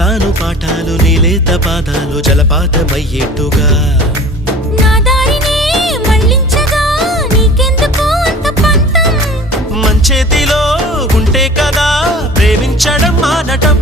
చెబుతాను పాఠాలు నీలేత పాదాలు జలపాతమయ్యేట్టుగా నా దారినే మళ్ళించగా నీకెందుకు అంత పంతం మంచేతిలో ఉంటే కదా ప్రేమించడం మానటం